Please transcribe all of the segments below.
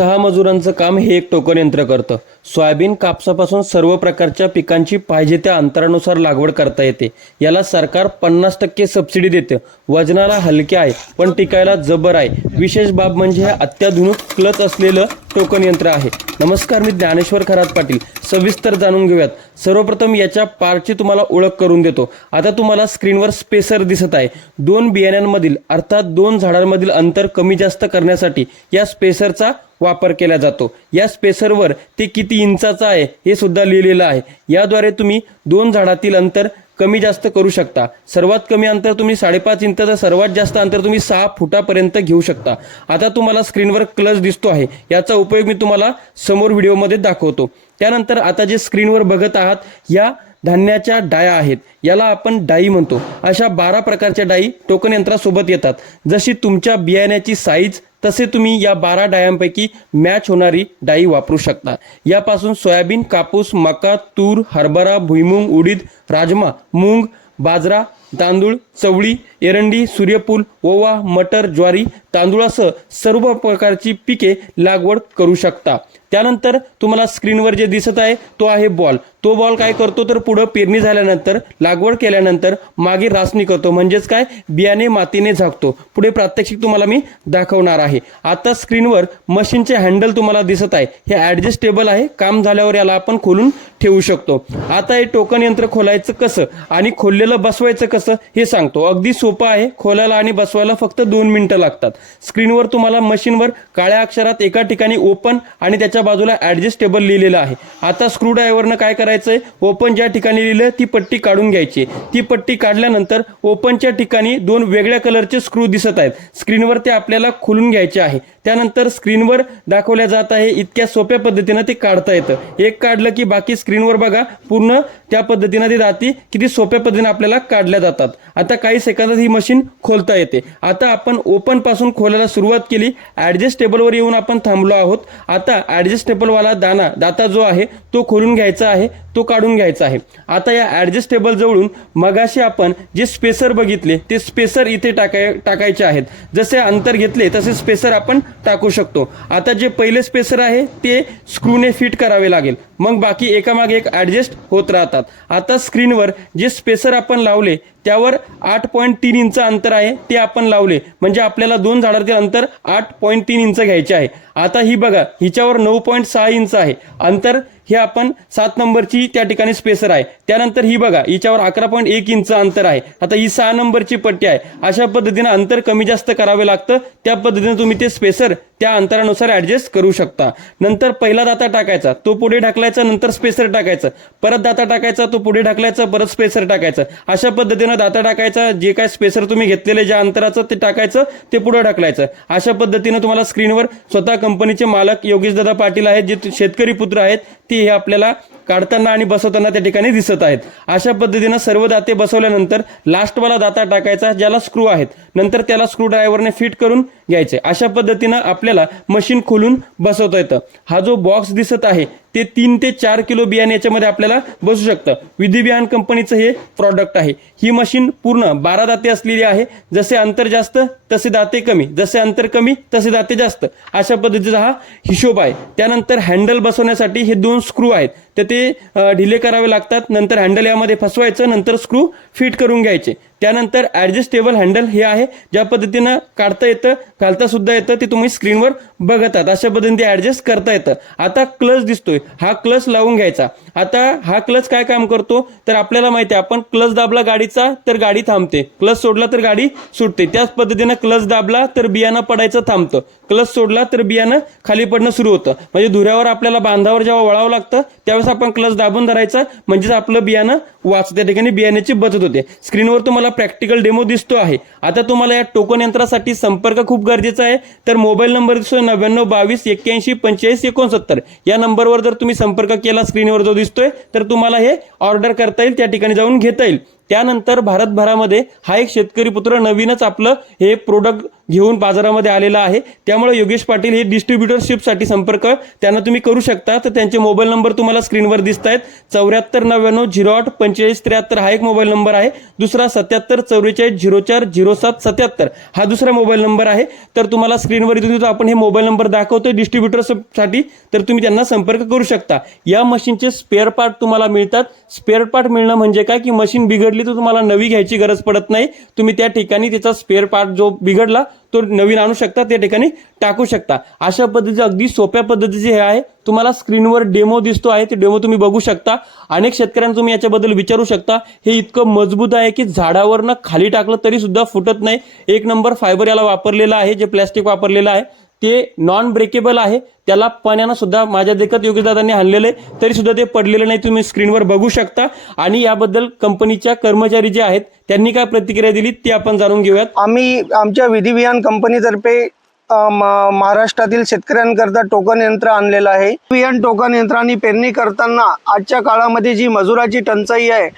सहा मजुरांचं काम हे एक टोकन यंत्र करतं. सोयाबीन कापसापासून सर्व प्रकारच्या पिकांची पाहिजे त्या अंतरानुसार लागवड करता येते. याला सरकार पन्नास टक्के सबसिडी देते. वजनाला हलके आहे पण टिकायला जबर आहे. विशेष बाब म्हणजे हे अत्याधुनिक क्लच असलेलं टोकन यंत्र आहे. नमस्कार मी ज्ञानेश्वर खरात पाटील. सविस्तर जाणून घेऊयात. सर्वप्रथम याच्या पारची तुम्हाला ओळख करून देतो. आता तुम्हाला स्क्रीनवर स्पेसर दिसत आहे. दोन बियाण्यांमधील अर्थात दोन झाडांमधील अंतर कमी जास्त करण्यासाठी या स्पेसरचा वापर केला जातो. या स्पेसरवर ते किती इंचाचा आहे हे सुद्धा लिहिलेलं आहे. याद्वारे तुम्ही दोन झाडातील अंतर कमी जास्त करू शकता. सर्वात कमी अंतर तुम्ही साडेपाच इंच तर सर्वात जास्त अंतर तुम्ही सहा फुटापर्यंत घेऊ शकता. आता तुम्हाला स्क्रीनवर क्लच दिसतो आहे. याचा उपयोग मी तुम्हाला समोर व्हिडिओमध्ये दाखवतो. त्यानंतर आता जे स्क्रीनवर बघत आहात या धान्याच्या डाया आहेत. याला आपण डाई म्हणतो. अशा बारा प्रकारच्या डाई टोकन यंत्रासोबत येतात. जशी तुमच्या बियाण्याची साईज तसे तुम्ही या बारा डायांपैकी मॅच होणारी डाई वापरू शकता. यापासून सोयाबीन कापूस मका तूर हरभरा भुईमुंग उडीद राजमा मूग बाजरा तांदूळ चवळी एरंडी सूर्यफूल ओवा मटर ज्वारी तांदूळासह सर्व प्रकारची पिके लागवड करू शकता. त्यानंतर तुम्हाला स्क्रीनवर जे दिसत आहे तो आहे बॉल. तो बॉल काय करतो तर पुढं पेरणी झाल्यानंतर लागवड केल्यानंतर मागे रासणी करतो. म्हणजेच काय? बियाणे मातीने झाकतो. पुढे प्रात्यक्षिक तुम्हाला मी दाखवणार आहे. आता स्क्रीनवर मशीनचे हँडल तुम्हाला दिसत आहे. हे ॲडजस्टेबल आहे. काम झाल्यावर याला आपण खोलून ठेवू शकतो. आता हे टोकन यंत्र खोलायचं कसं? आणि खोललेलं बसवायचं कसं? हे सांगतो. अगदी सोपं आहे. खोलायला आणि बसवायला फक्त दोन मिनिटं लागतात. स्क्रीनवर तुम्हाला मशीनवर काळ्या अक्षरात एका ठिकाणी ओपन आणि त्याच्या बाजूला ॲडजस्टेबल लिहिलेलं आहे. आता स्क्रू ड्रायव्हरनं काय करायचंय? ओपन ज्या ठिकाणी लिहिलं ती पट्टी काढून घ्यायची. ती पट्टी काढल्यानंतर ओपनच्या ठिकाणी दोन वेगळ्या कलरचे स्क्रू दिसत आहेत. स्क्रीनवर ते आपल्याला खोलून घ्यायचे आहे. त्यानंतर स्क्रीनवर दाखवल्या जात आहे इतक्या सोप्या पद्धतीनं ते काढता येतं. एक काढलं की बाकी स्क्रीनवर बघा पूर्ण त्या पद्धतीनं ते दाती किती सोप्या पद्धतीने आपल्याला काढल्या जातात. आता काही सेकंदात ही मशीन खोलता येते. आता आपण ओपनपासून खोलायला सुरुवात केली. ऍडजस्ट टेबलवर येऊन आपण थांबलो आहोत. आता ऍडजस्ट टेबलवाला दाना दाता जो आहे तो खोलून घ्यायचा आहे तो काढून घ्यायचा आहे. आता या ऍडजस्ट टेबल जवळून मगाशी आपण जे स्पेसर बघितले ते स्पेसर इथे टाकाय टाकायचे आहेत. जसे अंतर घेतले तसे स्पेसर आपण टाकू शकतो. आता जे पहिले स्पेसर आहे ते स्क्रूने फिट करावे लागेल. मग बाकी एकामागे एक ऍडजस्ट होत राहतात. आता स्क्रीनवर जे स्पेसर आपण लावले त्यावर आठ पॉईंट तीन इंच अंतर आहे ते आपण लावले. म्हणजे आपल्याला दोन झाडातील अंतर आठ पॉईंट तीन इंच घ्यायचे आहे. आता ही बघा हिच्यावर नऊ पॉईंट सहा इंच आहे. अंतर हे आपण सात नंबरची त्या ठिकाणी स्पेसर आहे. त्यानंतर ही बघा हिच्यावर अकरा पॉईंट एक इंच अंतर आहे. आता ही सहा नंबरची पट्टी आहे. अशा पद्धतीनं अंतर कमी जास्त करावे लागतं. त्या पद्धतीनं तुम्ही ते स्पेसर त्या अंतरानुसार ऍडजस्ट करू शकता. नंतर पहिला दाता टाकायचा तो पुढे ढकलायचा नंतर स्पेसर टाकायचं. परत दाता टाकायचा तो पुढे ढकलायचा परत स्पेसर टाकायचं. अशा पद्धतीनं दाता टाकायचा जे काय स्पेसर तुम्ही घेतलेले ज्या अंतराचं ते टाकायचं ते पुढे ढकलायचं. अशा पद्धतीनं तुम्हाला स्क्रीनवर स्वतः कंपनीचे मालक योगेश दादा पाटील आहेत जे शेतकरी पुत्र आहेत ते हे आपल्याला काढताना आणि बसवताना त्या ठिकाणी दिसत आहेत. अशा पद्धतीनं सर्व दाते बसवल्यानंतर लास्टवाला दाता टाकायचा ज्याला स्क्रू आहेत. नंतर त्याला स्क्रू ड्रायव्हरने फिट करून घ्यायचे. अशा पद्धतीनं आपल्याला मशीन खोलून बसवता येतं. हा जो बॉक्स दिसत आहे ते तीन ते चार किलो बियाणे याच्यामध्ये आपल्याला बसू शकतं. विधी बियाण कंपनीचं हे प्रॉडक्ट आहे. ही मशीन पूर्ण बारा दाते असलेली आहे. जसे अंतर जास्त तसे दाते कमी. जसे अंतर कमी तसे दाते जास्त. अशा पद्धतीचा हा हिशोब आहे. त्यानंतर हँडल बसवण्यासाठी हे दोन स्क्रू आहेत. तर ते ढिले करावे लागतात नंतर हँडल यामध्ये फसवायचं नंतर स्क्रू फिट करून घ्यायचे. त्यानंतर ॲडजस्टेबल हँडल हे आहे ज्या पद्धतीनं काढता येतं घालता सुद्धा येतं ते तुम्ही स्क्रीनवर बघतात. अशा पद्धतीने ते ॲडजस्ट करता येतं. आता क्लच दिसतोय. हा क्लच लावून घ्यायचा. आता हा क्लच काय काम करतो? तर आपल्याला माहिती आहे आपण क्लच दाबला गाडीचा तर गाडी थांबते. क्लच सोडला तर गाडी सुटते. त्याच पद्धतीनं क्लच दाबला तर बियाणं पडायचं थांबतं. क्लच सोडला तर बियाणं खाली पडणं सुरू होतं. म्हणजे धुऱ्यावर आपल्याला बांधावर जेव्हा वळावं लागतं त्यावेळेस आपण क्लच दाबून धरायचं म्हणजेच आपलं बियाणं वाचतं. त्या ठिकाणी बियाण्याची बचत होते. स्क्रीनवर तुम्हाला प्रॅक्टिकल डेमो दिसतो आहे. आता तुम्हाला या टोकन यंत्रासाठी संपर्क खूप गरजेचा आहे. तर मोबाईल नंबर दिसतोय नव्याण्णव बावीस एक्क्याऐंशी पंचेचाळीस एकोणसत्तर. या नंबरवर जर तुम्ही संपर्क केला स्क्रीनवर जो दिसतोय तर तुम्हाला हे ऑर्डर करता येईल त्या ठिकाणी जाऊन घेता येईल. त्यानंतर भारतभरामध्ये हा एक शेतकरी पुत्र नवीनच आपलं हे प्रोडक्ट घेऊन बाजारामध्ये आलेला आहे. त्यामुळे योगेश पाटील हे डिस्ट्रीब्युटरशिपसाठी संपर्क त्यांना तुम्ही करू शकता. तर त्यांचे मोबाईल नंबर तुम्हाला स्क्रीनवर दिसत आहेत चौऱ्याहत्तर नव्याण्णव झिरो आठ पंचेचाळीस त्र्याहत्तर हा एक मोबाईल नंबर आहे. दुसरा सत्याहत्तर चौवेचाळीस झिरो चार झिरो सात सत्याहत्तर हा दुसरा मोबाईल नंबर आहे. तर तुम्हाला स्क्रीनवर इथून आपण हे मोबाईल नंबर दाखवतोय डिस्ट्रीब्युटरसाठी तर तुम्ही त्यांना संपर्क करू शकता. या मशीनचे स्पेअर पार्ट तुम्हाला मिळतात. स्पेअर पार्ट मिळणं म्हणजे काय? की मशीन बिघडली तर तुम्हाला नवी घ्यायची गरज पडत नाही. तुम्ही त्या ठिकाणी त्याचा स्पेअर पार्ट जो बिघडला तो नवीन आणू शकता त्या ठिकाणी टाकू शकता. अशा पद्धतीचे अगदी सोप्या पद्धतीचे हे आहे. तुम्हाला स्क्रीनवर डेमो दिसतो आहे. ते डेमो तुम्ही बघू शकता. अनेक शेतकऱ्यांना तुम्ही याच्याबद्दल विचारू शकता. हे इतकं मजबूत आहे की झाडावरनं खाली टाकलं तरी सुद्धा फुटत नाही. एक नंबर फायबर याला वापरलेलं आहे जे प्लॅस्टिक वापरलेलं आहे. ते नॉन ब्रेकेबल आहे. त्याला पाण्यानं सुद्धा माझ्या देखत योगीदादांनी आणलेलं आहे. तरी सुद्धा ते पडलेलं नाही. तुम्ही स्क्रीनवर बघू शकता. आणि याबद्दल कंपनीच्या कर्मचारी जे आहेत त्यांनी काय प्रतिक्रिया दिली ती आपण जाणून घेऊयात. आम्ही आमच्या विधिविहान कंपनीतर्फे म- महाराष्ट्रातील शेतकऱ्यांकरता टोकन यंत्र आणलेलं आहे. विहान टोकन यंत्राने पेरणी करताना आजच्या काळामध्ये जी मजुराची टंचाई आहे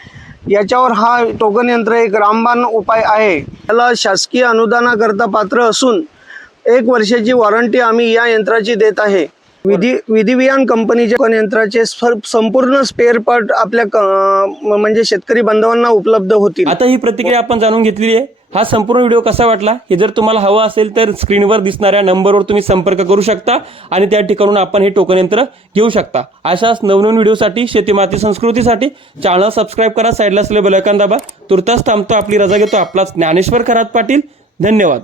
याच्यावर हा टोकन यंत्र एक रामबाण उपाय आहे. त्याला शासकीय अनुदानाकरता पात्र असून एक वर्षाची वॉरंटी आम्ही या यंत्राची देत आहे. विधी विधिवियान कंपनीच्या यंत्राचे संपूर्ण स्पेअर पार्ट आपल्या म्हणजे शेतकरी बांधवांना उपलब्ध होतील. आता ही प्रतिक्रिया आपण जाणून घेतलेली आहे. हा संपूर्ण व्हिडिओ कसा वाटला? हे जर तुम्हाला हवा असेल तर स्क्रीनवर दिसणाऱ्या नंबरवर तुम्ही संपर्क करू शकता आणि त्या ठिकाणून आपण हे टोकन यंत्र घेऊ शकता. अशाच नवनवीन व्हिडिओसाठी शेतीमाती संस्कृतीसाठी चॅनल सबस्क्राईब करा साईडला असलेले बेलायकन दाबा. तुर्तास थांबतो आपली रजा घेतो आपला ज्ञानेश्वर खरात पाटील. धन्यवाद.